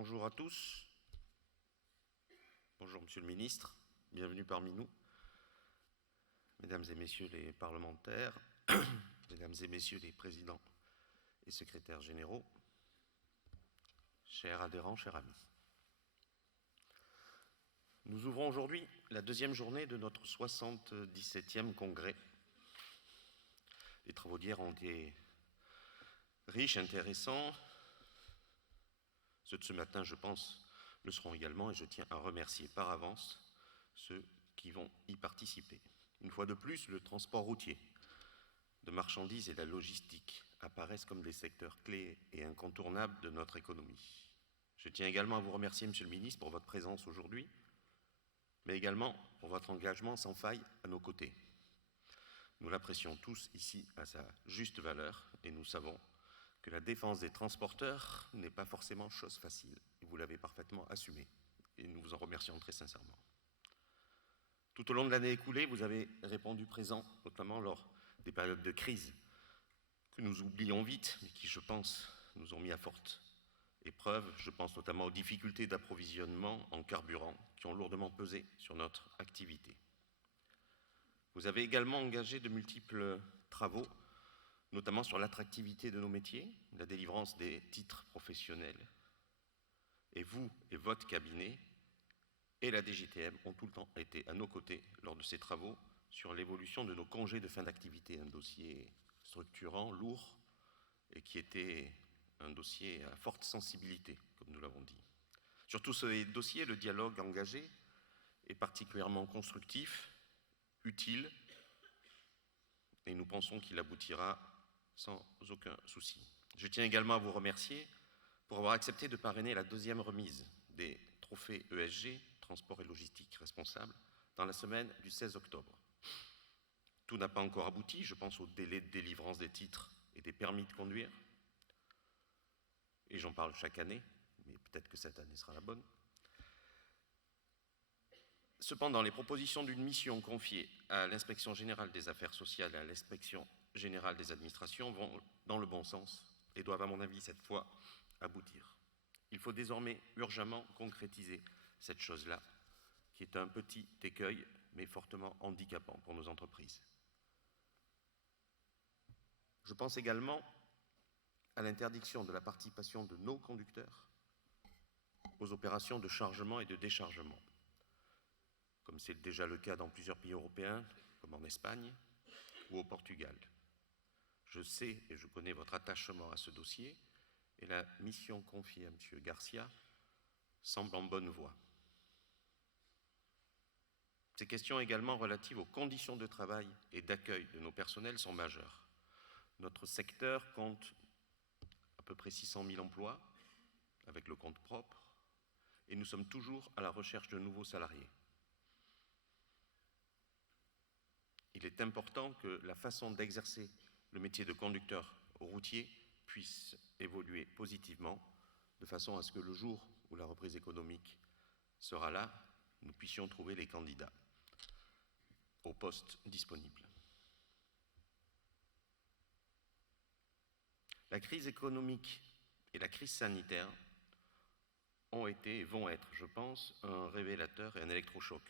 Bonjour à tous. Bonjour Monsieur le Ministre, bienvenue parmi nous. Mesdames et Messieurs les parlementaires, Mesdames et Messieurs les présidents et secrétaires généraux, chers adhérents, chers amis. Nous ouvrons aujourd'hui la deuxième journée de notre 77e congrès. Les travaux d'hier ont été riches, intéressants. Ceux de ce matin, je pense, le seront également, et je tiens à remercier par avance ceux qui vont y participer. Une fois de plus, le transport routier de marchandises et la logistique apparaissent comme des secteurs clés et incontournables de notre économie. Je tiens également à vous remercier, Monsieur le Ministre, pour votre présence aujourd'hui, mais également pour votre engagement sans faille à nos côtés. Nous l'apprécions tous ici à sa juste valeur, et nous savons que la défense des transporteurs n'est pas forcément chose facile. Et vous l'avez parfaitement assumé, et nous vous en remercions très sincèrement. Tout au long de l'année écoulée, vous avez répondu présent, notamment lors des périodes de crise que nous oublions vite, mais qui, je pense, nous ont mis à forte épreuve. Je pense notamment aux difficultés d'approvisionnement en carburant qui ont lourdement pesé sur notre activité. Vous avez également engagé de multiples travaux, notamment sur l'attractivité de nos métiers, la délivrance des titres professionnels. Et vous et votre cabinet et la DGTM ont tout le temps été à nos côtés lors de ces travaux sur l'évolution de nos congés de fin d'activité, un dossier structurant, lourd, et qui était un dossier à forte sensibilité, comme nous l'avons dit. Sur tous ces dossiers, le dialogue engagé est particulièrement constructif, utile, et nous pensons qu'il aboutira sans aucun souci. Je tiens également à vous remercier pour avoir accepté de parrainer la deuxième remise des trophées ESG, Transport et Logistique Responsable, dans la semaine du 16 octobre. Tout n'a pas encore abouti, je pense au délai de délivrance des titres et des permis de conduire, et j'en parle chaque année, mais peut-être que cette année sera la bonne. Cependant, les propositions d'une mission confiée à l'Inspection générale des affaires sociales et à l'Inspection générale des administrations vont dans le bon sens et doivent, à mon avis, cette fois, aboutir. Il faut désormais urgemment concrétiser cette chose-là, qui est un petit écueil, mais fortement handicapant pour nos entreprises. Je pense également à l'interdiction de la participation de nos conducteurs aux opérations de chargement et de déchargement, comme c'est déjà le cas dans plusieurs pays européens, comme en Espagne ou au Portugal. Je sais et je connais votre attachement à ce dossier, et la mission confiée à M. Garcia semble en bonne voie. Ces questions également relatives aux conditions de travail et d'accueil de nos personnels sont majeures. Notre secteur compte à peu près 600 000 emplois, avec le compte propre, et nous sommes toujours à la recherche de nouveaux salariés. Il est important que la façon d'exercer le métier de conducteur routier puisse évoluer positivement, de façon à ce que le jour où la reprise économique sera là, nous puissions trouver les candidats aux postes disponibles. La crise économique et la crise sanitaire ont été et vont être, je pense, un révélateur et un électrochoc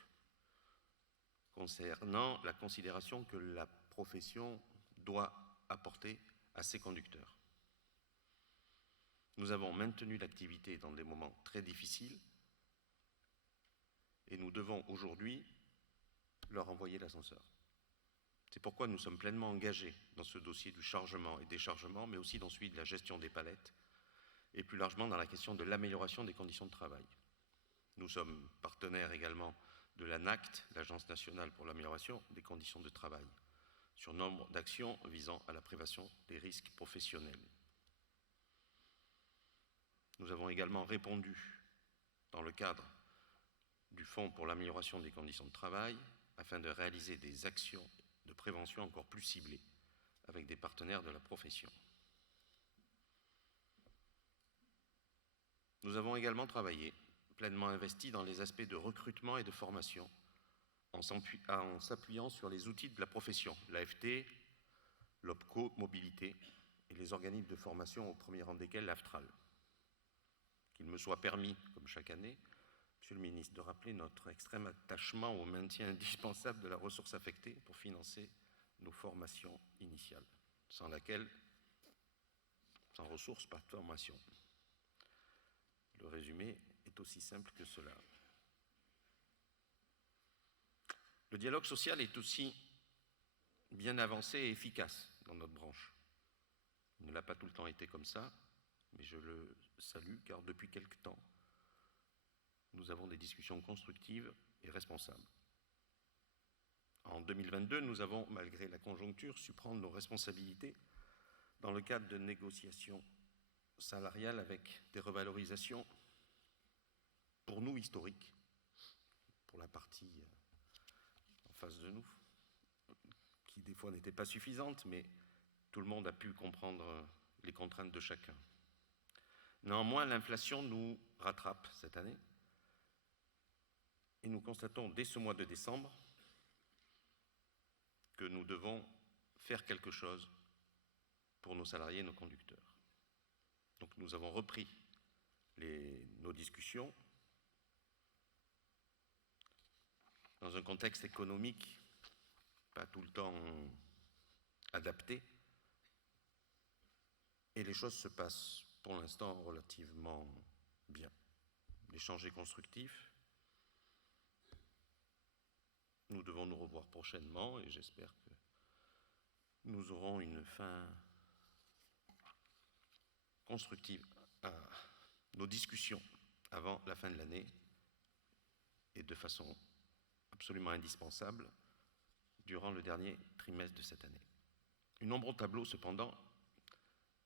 concernant la considération que la profession doit apporter à ses conducteurs. Nous avons maintenu l'activité dans des moments très difficiles et nous devons aujourd'hui leur envoyer l'ascenseur. C'est pourquoi nous sommes pleinement engagés dans ce dossier du chargement et déchargement, mais aussi dans celui de la gestion des palettes et plus largement dans la question de l'amélioration des conditions de travail. Nous sommes partenaires également de l'ANACT, l'Agence nationale pour l'amélioration des conditions de travail, sur nombre d'actions visant à la prévention des risques professionnels. Nous avons également répondu dans le cadre du Fonds pour l'amélioration des conditions de travail afin de réaliser des actions de prévention encore plus ciblées avec des partenaires de la profession. Nous avons également travaillé, pleinement investi dans les aspects de recrutement et de formation en s'appuyant sur les outils de la profession, l'AFT, l'OPCO Mobilité et les organismes de formation au premier rang desquels l'AFTRAL, qu'il me soit permis, comme chaque année, Monsieur le ministre, de rappeler notre extrême attachement au maintien indispensable de la ressource affectée pour financer nos formations initiales, sans laquelle, sans ressources, pas de formation. Le résumé est aussi simple que cela. Le dialogue social est aussi bien avancé et efficace dans notre branche. Il ne l'a pas tout le temps été comme ça, mais je le salue car depuis quelque temps, nous avons des discussions constructives et responsables. En 2022, nous avons, malgré la conjoncture, su prendre nos responsabilités dans le cadre de négociations salariales avec des revalorisations, pour nous, historiques, pour la partie en face de nous, qui des fois n'était pas suffisante, mais tout le monde a pu comprendre les contraintes de chacun. Néanmoins, l'inflation nous rattrape cette année et nous constatons dès ce mois de décembre que nous devons faire quelque chose pour nos salariés et nos conducteurs. Donc nous avons repris nos discussions dans un contexte économique pas tout le temps adapté, et les choses se passent pour l'instant relativement bien. L'échange est constructif. Nous devons nous revoir prochainement et j'espère que nous aurons une fin constructive à nos discussions avant la fin de l'année et de façon absolument indispensable durant le dernier trimestre de cette année. Une ombre au tableau, cependant,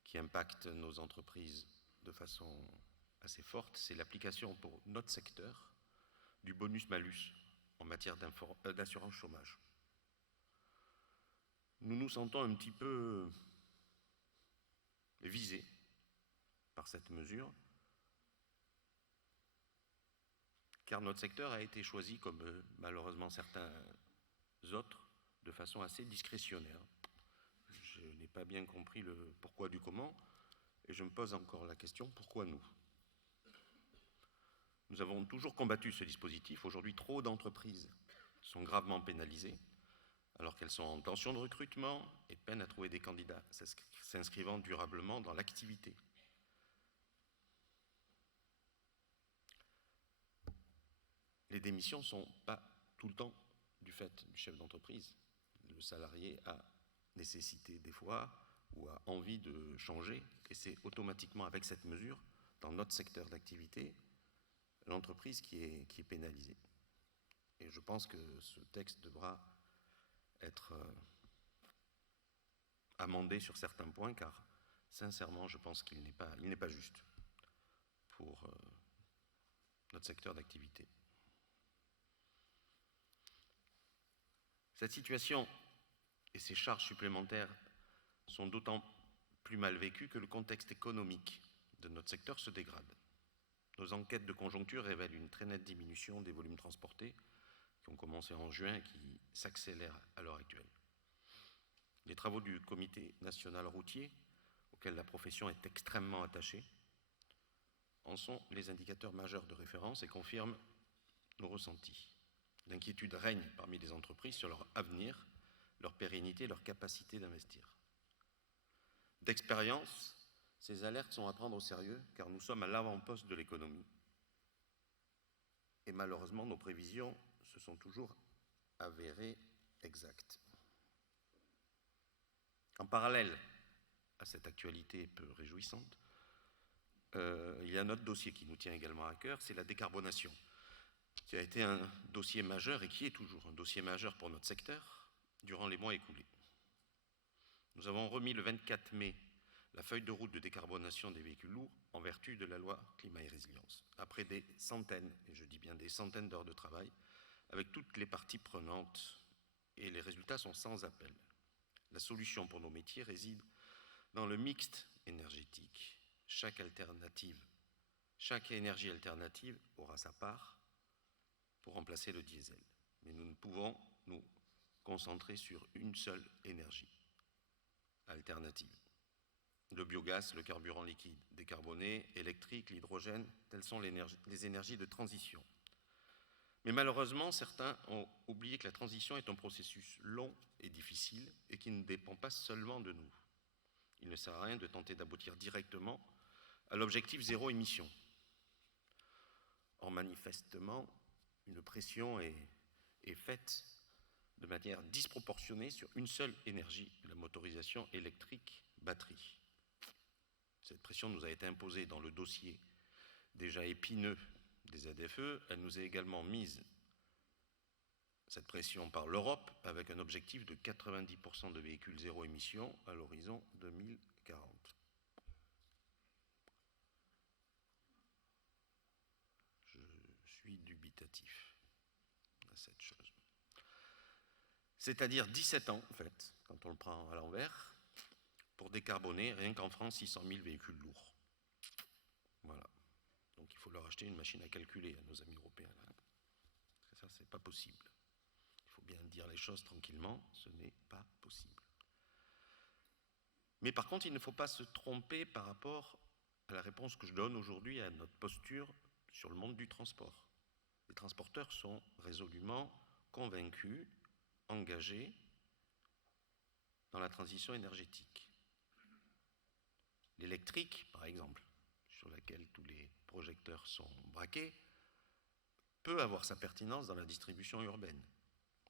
qui impacte nos entreprises de façon assez forte, c'est l'application pour notre secteur du bonus-malus en matière d'assurance chômage. Nous nous sentons un petit peu visés par cette mesure, car notre secteur a été choisi, comme malheureusement certains autres, de façon assez discrétionnaire. Je n'ai pas bien compris le pourquoi du comment, et je me pose encore la question, pourquoi nous ? Nous avons toujours combattu ce dispositif. Aujourd'hui, trop d'entreprises sont gravement pénalisées, alors qu'elles sont en tension de recrutement et peinent à trouver des candidats s'inscrivant durablement dans l'activité. Les démissions ne sont pas tout le temps du fait du chef d'entreprise. Le salarié a nécessité des fois ou a envie de changer, et c'est automatiquement avec cette mesure, dans notre secteur d'activité, l'entreprise qui est pénalisée. Et je pense que ce texte devra être amendé sur certains points, car sincèrement, je pense qu'il n'est pas juste pour notre secteur d'activité. Cette situation et ces charges supplémentaires sont d'autant plus mal vécues que le contexte économique de notre secteur se dégrade. Nos enquêtes de conjoncture révèlent une très nette diminution des volumes transportés qui ont commencé en juin et qui s'accélèrent à l'heure actuelle. Les travaux du Comité national routier, auquel la profession est extrêmement attachée, en sont les indicateurs majeurs de référence et confirment nos ressentis. L'inquiétude règne parmi les entreprises sur leur avenir, leur pérennité, leur capacité d'investir. D'expérience, ces alertes sont à prendre au sérieux car nous sommes à l'avant-poste de l'économie. Et malheureusement, nos prévisions se sont toujours avérées exactes. En parallèle à cette actualité peu réjouissante, il y a un autre dossier qui nous tient également à cœur, c'est la décarbonation, qui a été un dossier majeur et qui est toujours un dossier majeur pour notre secteur durant les mois écoulés. Nous avons remis le 24 mai la feuille de route de décarbonation des véhicules lourds en vertu de la loi Climat et Résilience, après des centaines, et je dis bien des centaines d'heures de travail, avec toutes les parties prenantes, et les résultats sont sans appel. La solution pour nos métiers réside dans le mixte énergétique. Chaque énergie alternative aura sa part pour remplacer le diesel. Mais nous ne pouvons nous concentrer sur une seule énergie alternative. Le biogaz, le carburant liquide décarboné, électrique, l'hydrogène, telles sont les énergies de transition. Mais malheureusement, certains ont oublié que la transition est un processus long et difficile et qui ne dépend pas seulement de nous. Il ne sert à rien de tenter d'aboutir directement à l'objectif zéro émission. Or, manifestement, une pression est faite de manière disproportionnée sur une seule énergie, la motorisation électrique batterie. Cette pression nous a été imposée dans le dossier déjà épineux des ZFE. Elle nous est également mise, cette pression, par l'Europe, avec un objectif de 90% de véhicules zéro émission à l'horizon 2040. Je suis dubitatif à cette chose. C'est-à-dire 17 ans, en fait, quand on le prend à l'envers, pour décarboner, rien qu'en France, 600 000 véhicules lourds. Voilà. Donc il faut leur acheter une machine à calculer à nos amis européens. Ça, c'est pas possible. Il faut bien dire les choses tranquillement, ce n'est pas possible. Mais par contre, il ne faut pas se tromper par rapport à la réponse que je donne aujourd'hui à notre posture sur le monde du transport. Les transporteurs sont résolument convaincus, engagés dans la transition énergétique. L'électrique, par exemple, sur laquelle tous les projecteurs sont braqués, peut avoir sa pertinence dans la distribution urbaine.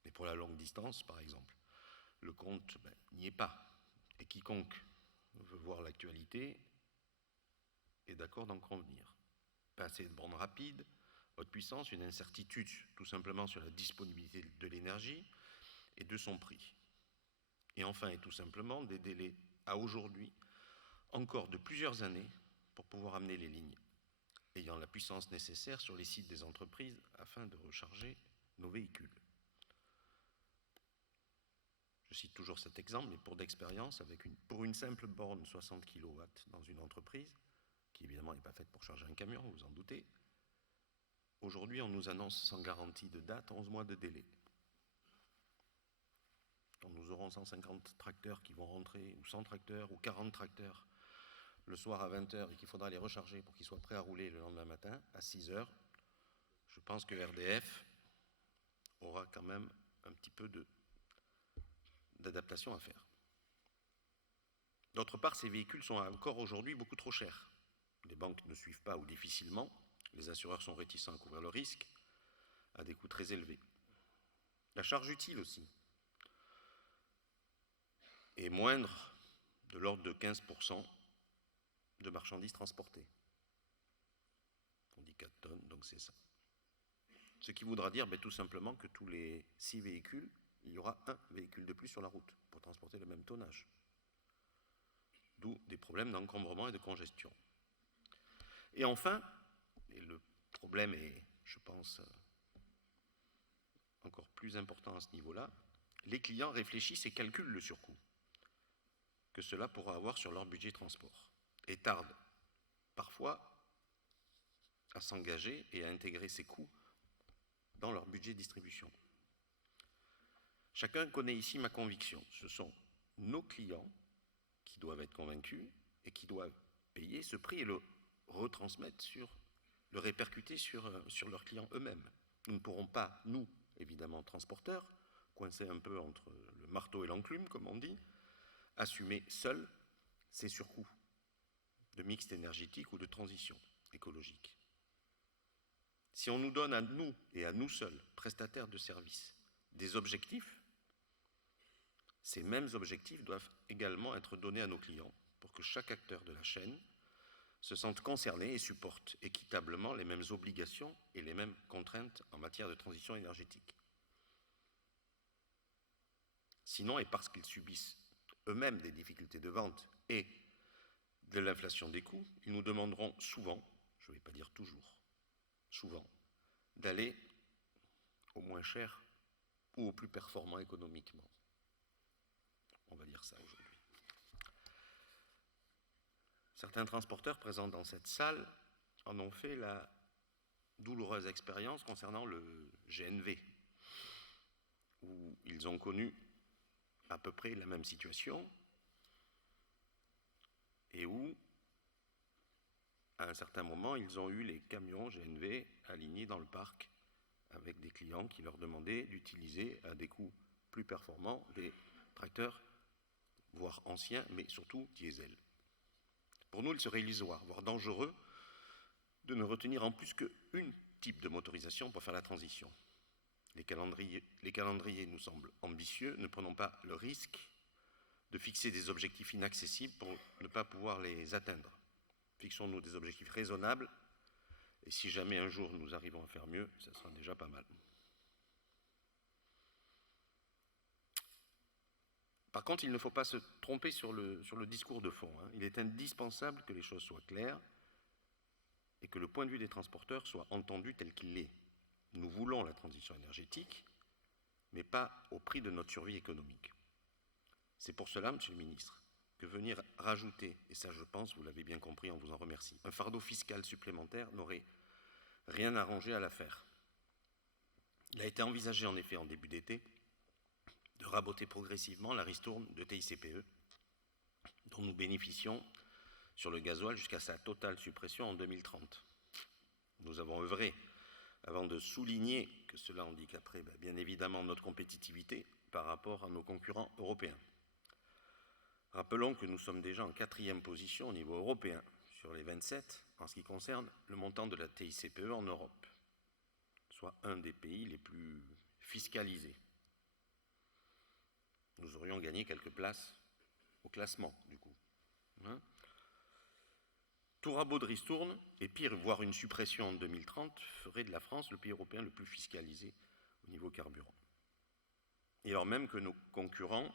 Mais pour la longue distance, par exemple, le compte n'y est pas. Et quiconque veut voir l'actualité est d'accord d'en convenir. Pas assez de bornes rapides, haute puissance, une incertitude tout simplement sur la disponibilité de l'énergie et de son prix. Et enfin, et tout simplement, des délais à aujourd'hui, encore de plusieurs années, pour pouvoir amener les lignes ayant la puissance nécessaire sur les sites des entreprises afin de recharger nos véhicules. Je cite toujours cet exemple, mais pour d'expérience, pour une simple borne 60 kW dans une entreprise, qui évidemment n'est pas faite pour charger un camion, vous vous en doutez, aujourd'hui on nous annonce sans garantie de date 11 mois de délai. Donc nous aurons 150 tracteurs qui vont rentrer, ou 100 tracteurs, ou 40 tracteurs le soir à 20h et qu'il faudra les recharger pour qu'ils soient prêts à rouler le lendemain matin à 6h. Je pense que RDF aura quand même un petit peu d'adaptation à faire. D'autre part, ces véhicules sont encore aujourd'hui beaucoup trop chers. Les banques ne suivent pas ou difficilement. Les assureurs sont réticents à couvrir le risque à des coûts très élevés. La charge utile aussi est moindre, de l'ordre de 15% de marchandises transportées. On dit 4 tonnes, donc c'est ça. Ce qui voudra dire tout simplement que tous les 6 véhicules, il y aura un véhicule de plus sur la route pour transporter le même tonnage. D'où des problèmes d'encombrement et de congestion. Et enfin, et le problème est, je pense, encore plus important à ce niveau-là, les clients réfléchissent et calculent le surcoût que cela pourra avoir sur leur budget transport et tardent parfois à s'engager et à intégrer ces coûts dans leur budget de distribution. Chacun connaît ici ma conviction. Ce sont nos clients qui doivent être convaincus et qui doivent payer ce prix et le retransmettre, le répercuter sur leurs clients eux-mêmes. Nous ne pourrons pas, nous, évidemment, transporteurs, coincés un peu entre le marteau et l'enclume, comme on dit, assumer seuls ces surcoûts de mix énergétique ou de transition écologique. Si on nous donne à nous et à nous seuls, prestataires de services, des objectifs, ces mêmes objectifs doivent également être donnés à nos clients pour que chaque acteur de la chaîne se sente concerné et supporte équitablement les mêmes obligations et les mêmes contraintes en matière de transition énergétique. Sinon, et parce qu'ils subissent eux-mêmes des difficultés de vente et de l'inflation des coûts, ils nous demanderont souvent, je ne vais pas dire toujours, souvent, d'aller au moins cher ou au plus performant économiquement. On va dire ça aujourd'hui. Certains transporteurs présents dans cette salle en ont fait la douloureuse expérience concernant le GNV, où ils ont connu à peu près la même situation et où, à un certain moment, ils ont eu les camions GNV alignés dans le parc avec des clients qui leur demandaient d'utiliser à des coûts plus performants des tracteurs, voire anciens, mais surtout diesel. Pour nous, il serait illusoire, voire dangereux, de ne retenir en plus qu'un type de motorisation pour faire la transition. Les calendriers nous semblent ambitieux, ne prenons pas le risque de fixer des objectifs inaccessibles pour ne pas pouvoir les atteindre. Fixons-nous des objectifs raisonnables, et si jamais un jour nous arrivons à faire mieux, ça sera déjà pas mal. Par contre, il ne faut pas se tromper sur le discours de fond. Il est indispensable que les choses soient claires et que le point de vue des transporteurs soit entendu tel qu'il est. Nous voulons la transition énergétique, mais pas au prix de notre survie économique. C'est pour cela, Monsieur le Ministre, que venir rajouter, et ça je pense, vous l'avez bien compris, on vous en remercie, un fardeau fiscal supplémentaire n'aurait rien arrangé à l'affaire. Il a été envisagé en effet en début d'été de raboter progressivement la ristourne de TICPE, dont nous bénéficions sur le gasoil jusqu'à sa totale suppression en 2030. Nous avons œuvré avant de souligner que cela handicaperait bien évidemment notre compétitivité par rapport à nos concurrents européens. Rappelons que nous sommes déjà en 4e position au niveau européen sur les 27 en ce qui concerne le montant de la TICPE en Europe, soit un des pays les plus fiscalisés. Nous aurions gagné quelques places au classement, du coup. Tout rabot de ristourne, et pire, voire une suppression en 2030, ferait de la France le pays européen le plus fiscalisé au niveau carburant. Et alors même que nos concurrents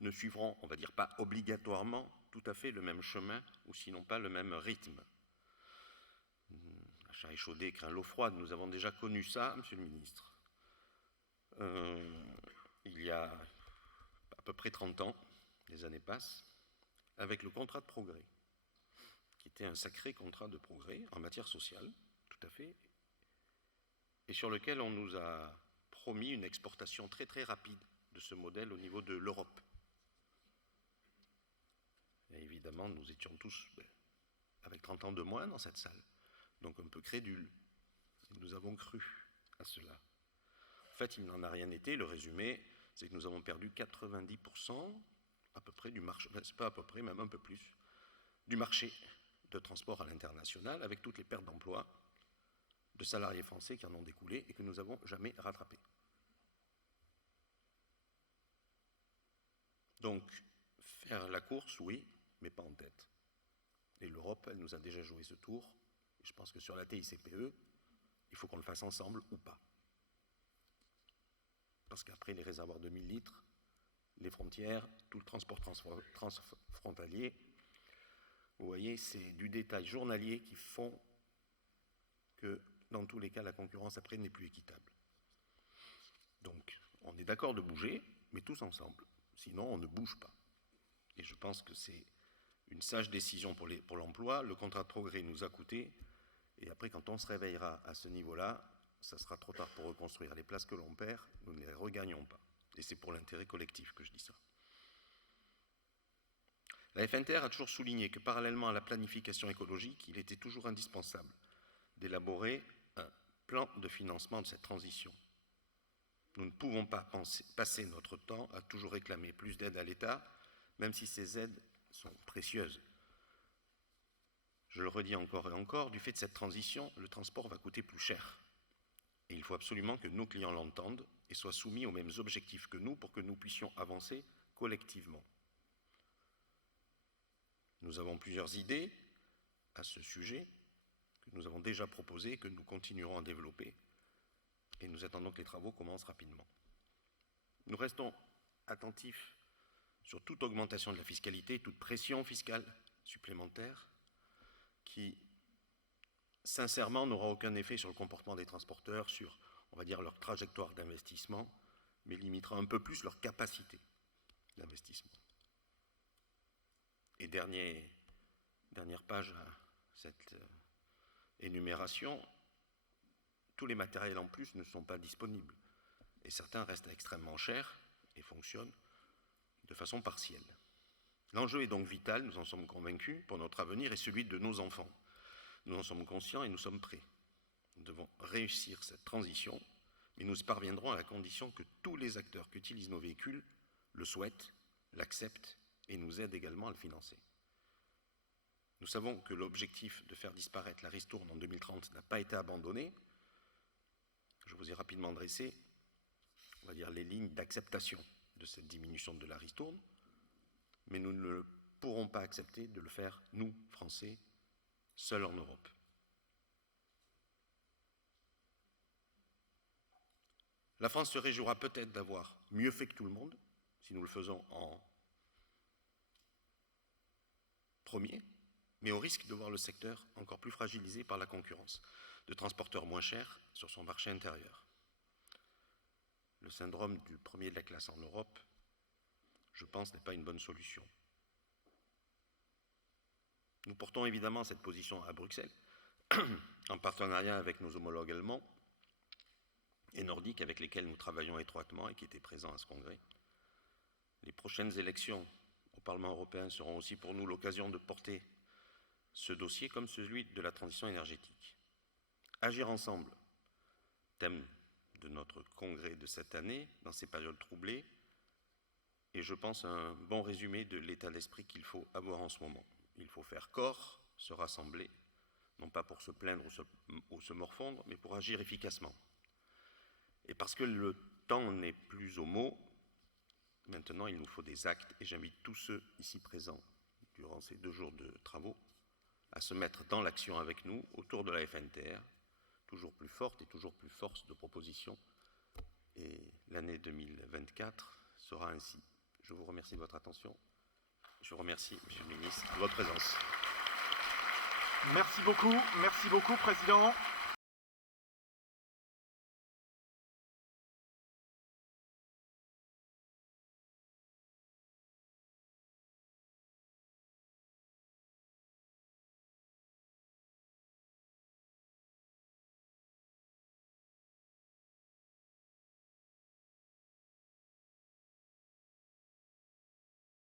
ne suivront, on va dire, pas obligatoirement tout à fait le même chemin, ou sinon pas le même rythme. Un chat échaudé craint l'eau froide, nous avons déjà connu ça, Monsieur le Ministre. Il y a à peu près 30 ans, les années passent, avec le contrat de progrès, qui était un sacré contrat de progrès en matière sociale, tout à fait, et sur lequel on nous a promis une exportation très très rapide de ce modèle au niveau de l'Europe. Et évidemment, nous étions tous avec 30 ans de moins dans cette salle, donc un peu crédules. Nous avons cru à cela. En fait, il n'en a rien été. Le résumé, c'est que nous avons perdu 90% à peu près du marché, c'est pas à peu près, même un peu plus, du marché de transport à l'international, avec toutes les pertes d'emplois de salariés français qui en ont découlé et que nous n'avons jamais rattrapées. Donc, faire la course, oui, mais pas en tête. Et l'Europe, elle nous a déjà joué ce tour. Et je pense que sur la TICPE, il faut qu'on le fasse ensemble ou pas. Parce qu'après les réservoirs de 1000 litres, les frontières, tout le transport transfrontalier, vous voyez, c'est du détail journalier qui font que, dans tous les cas, la concurrence après n'est plus équitable. Donc, on est d'accord de bouger, mais tous ensemble. Sinon, on ne bouge pas. Et je pense que c'est une sage décision pour l'emploi. Le contrat de progrès nous a coûté. Et après, quand on se réveillera à ce niveau-là, ça sera trop tard pour reconstruire. Les places que l'on perd, nous ne les regagnons pas. Et c'est pour l'intérêt collectif que je dis ça. La FNTR a toujours souligné que parallèlement à la planification écologique, il était toujours indispensable d'élaborer un plan de financement de cette transition. Nous ne pouvons pas passer notre temps à toujours réclamer plus d'aide à l'État, même si ces aides sont précieuses. Je le redis encore et encore, du fait de cette transition, le transport va coûter plus cher. Et il faut absolument que nos clients l'entendent et soient soumis aux mêmes objectifs que nous pour que nous puissions avancer collectivement. Nous avons plusieurs idées à ce sujet que nous avons déjà proposées et que nous continuerons à développer. Et nous attendons que les travaux commencent rapidement. Nous restons attentifs sur toute augmentation de la fiscalité, toute pression fiscale supplémentaire qui, sincèrement, n'aura aucun effet sur le comportement des transporteurs, sur, on va dire, leur trajectoire d'investissement, mais limitera un peu plus leur capacité d'investissement. Et dernière page à cette énumération, tous les matériels en plus ne sont pas disponibles. Et certains restent extrêmement chers et fonctionnent de façon partielle. L'enjeu est donc vital, nous en sommes convaincus, pour notre avenir et celui de nos enfants. Nous en sommes conscients et nous sommes prêts. Nous devons réussir cette transition, mais nous y parviendrons à la condition que tous les acteurs qui utilisent nos véhicules le souhaitent, l'acceptent et nous aident également à le financer. Nous savons que l'objectif de faire disparaître la ristourne en 2030 n'a pas été abandonné. Je vous ai rapidement dressé, on va dire, les lignes d'acceptation de cette diminution de la ristourne, mais nous ne pourrons pas accepter de le faire, nous, Français, seuls en Europe. La France se réjouira peut-être d'avoir mieux fait que tout le monde, si nous le faisons en premier, mais au risque de voir le secteur encore plus fragilisé par la concurrence de transporteurs moins chers sur son marché intérieur. Le syndrome du premier de la classe en Europe, je pense, n'est pas une bonne solution. Nous portons évidemment cette position à Bruxelles, en partenariat avec nos homologues allemands et nordiques avec lesquels nous travaillons étroitement et qui étaient présents à ce congrès. Les prochaines élections au Parlement européen seront aussi pour nous l'occasion de porter ce dossier comme celui de la transition énergétique. Agir ensemble, thème de notre congrès de cette année, dans ces périodes troublées, et je pense un bon résumé de l'état d'esprit qu'il faut avoir en ce moment. Il faut faire corps, se rassembler, non pas pour se plaindre ou se morfondre, mais pour agir efficacement. Et parce que le temps n'est plus aux mots, maintenant il nous faut des actes, et j'invite tous ceux ici présents durant ces 2 jours de travaux à se mettre dans l'action avec nous autour de la FNTR, toujours plus forte et toujours plus force de propositions. Et l'année 2024 sera ainsi. Je vous remercie de votre attention. Je vous remercie, Monsieur le Ministre, de votre présence. Merci beaucoup, Président.